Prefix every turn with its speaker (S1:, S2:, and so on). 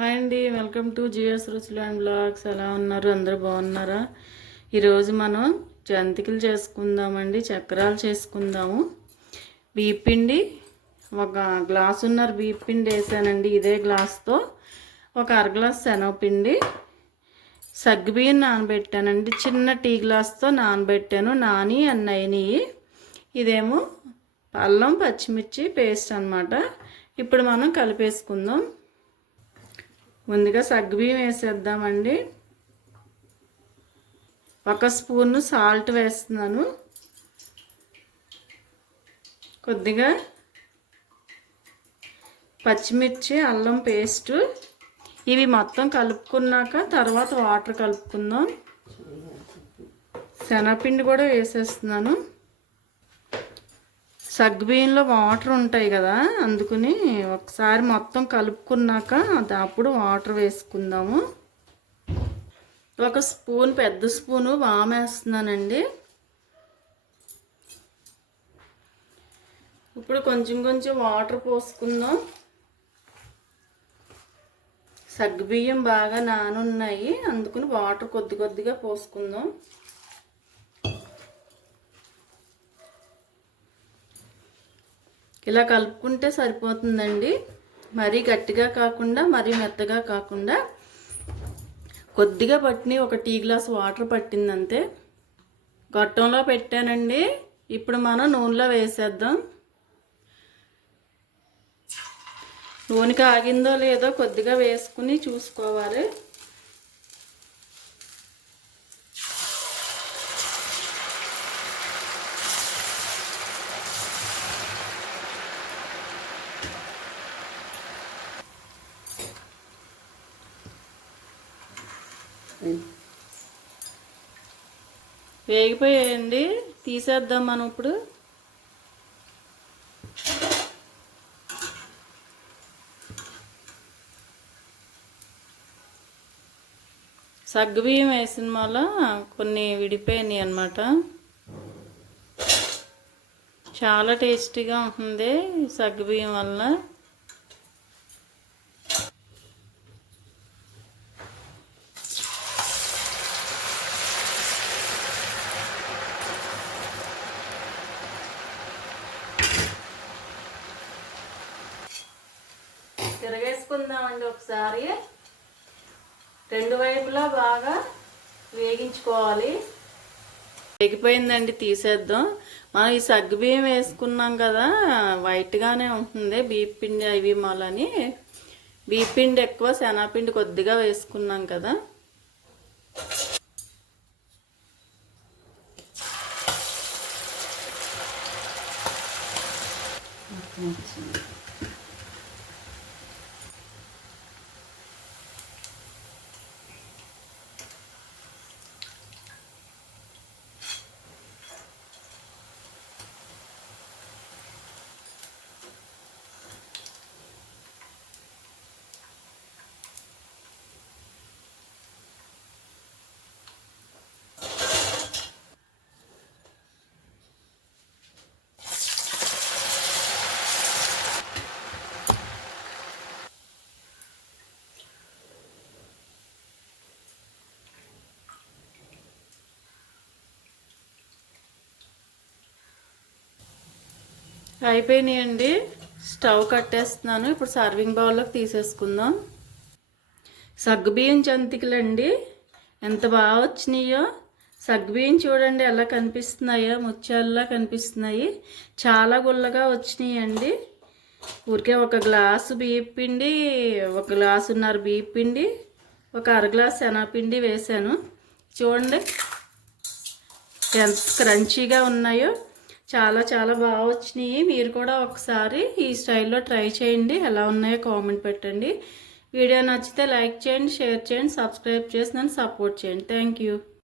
S1: Hi అండి welcome to GS రుచులు and blogs. ఎలా ఉన్నారు? అందరూ బాగున్నారా? ఈరోజు మనం జంతికలు చేసుకుందామండి చక్రాలు చేసుకుందాము. బీపిండి ఒక గ్లాస్ ఉన్నారు బీపిండి వేసానండి. ఇదే గ్లాస్తో ఒక అర గ్లాస్ శనగపిండి సగ్గుబియ్యం నానబెట్టానండి. చిన్న టీ గ్లాస్తో నానబెట్టాను. నాని అన్నయ్యనివి ఇదేమో అల్లం పచ్చిమిర్చి పేస్ట్ అనమాట ఇప్పుడు మనం కలిపేసుకుందాం. ముందుగా సగ్గుబియ్యం వేసేద్దామండి. ఒక స్పూన్ సాల్ట్ వేస్తున్నాను. కొద్దిగా పచ్చిమిర్చి అల్లం పేస్ట్. ఇవి మొత్తం కలుపుకున్నాక తర్వాత వాటర్ కలుపుకుందాం. శనగపిండి కూడా వేసేస్తున్నాను. సగ్గుబియ్యంలో వాటర్ ఉంటాయి కదా అందుకుని ఒకసారి మొత్తం కలుపుకున్నాక అప్పుడు వాటర్ వేసుకుందాము. ఒక స్పూన్ పెద్ద స్పూను వామేస్తున్నానండి ఇప్పుడు కొంచెం కొంచెం వాటర్ పోసుకుందాం. సగ్గుబియ్యం బాగా నానున్నాయి అందుకుని వాటర్ కొద్ది కొద్దిగా పోసుకుందాం. ఇలా కలుపుకుంటే సరిపోతుందండి. మరీ గట్టిగా కాకుండా మరీ మెత్తగా కాకుండా. కొద్దిగా పట్టిన ఒక టీ గ్లాస్ వాటర్ పట్టింది అంతే గొట్టంలో పెట్టానండి. ఇప్పుడు మనం నూనెలో వేసేద్దాం. నూనె కాగిందో లేదో కొద్దిగా వేసుకుని చూసుకోవాలి. వేగిపోయాయండి. తీసేద్దాం మనం ఇప్పుడు. సగ్గుబియ్యం వేసిన వల్ల కొన్ని విడిపోయినాయి అన్నమాట. చాలా టేస్టీగా ఉంటుంది సగ్గుబియ్యం వల్ల. తిరగేసుకుందామండి ఒకసారి. రెండు వైపులా బాగా వేగించుకోవాలి. వేగిపోయిందండి తీసేద్దాం. మనం ఈ సగ్గు బియ్యం వేసుకున్నాం కదా వైట్గానే ఉంటుంది బీప్ పిండి అవి మొలని బీప్ పిండి ఎక్కువ శనగపిండి కొద్దిగా వేసుకున్నాం కదా. అయిపోయినాయండి. స్టవ్ కట్టేస్తున్నాను. ఇప్పుడు సర్వింగ్ బౌల్లోకి తీసేసుకుందాం. సగ్గుబియ్యం జంతికలండి. ఎంత బాగా వచ్చినాయో. సగ్గుబియ్యం చూడండి ఎలా కనిపిస్తున్నాయో. ముత్యాలులా కనిపిస్తున్నాయి. చాలా గుల్లగా వచ్చినాయండి. ఊరికే ఒక గ్లాసు బియ్యం పిండి ఒక గ్లాసున్నర బియ్యం పిండి ఒక అర గ్లాస్ శనగపిండి వేసాను చూడండి. ఎంత క్రంచీగా ఉన్నాయో. చాలా చాలా బాగా వచ్చినాయి. మీరు కూడా ఒకసారి ఈ స్టైల్లో ట్రై చేయండి. ఎలా ఉన్నాయో కామెంట్ పెట్టండి. వీడియో నచ్చితే లైక్ చేయండి షేర్ చేయండి సబ్స్క్రైబ్ చేసి నన్ను సపోర్ట్ చేయండి. థ్యాంక్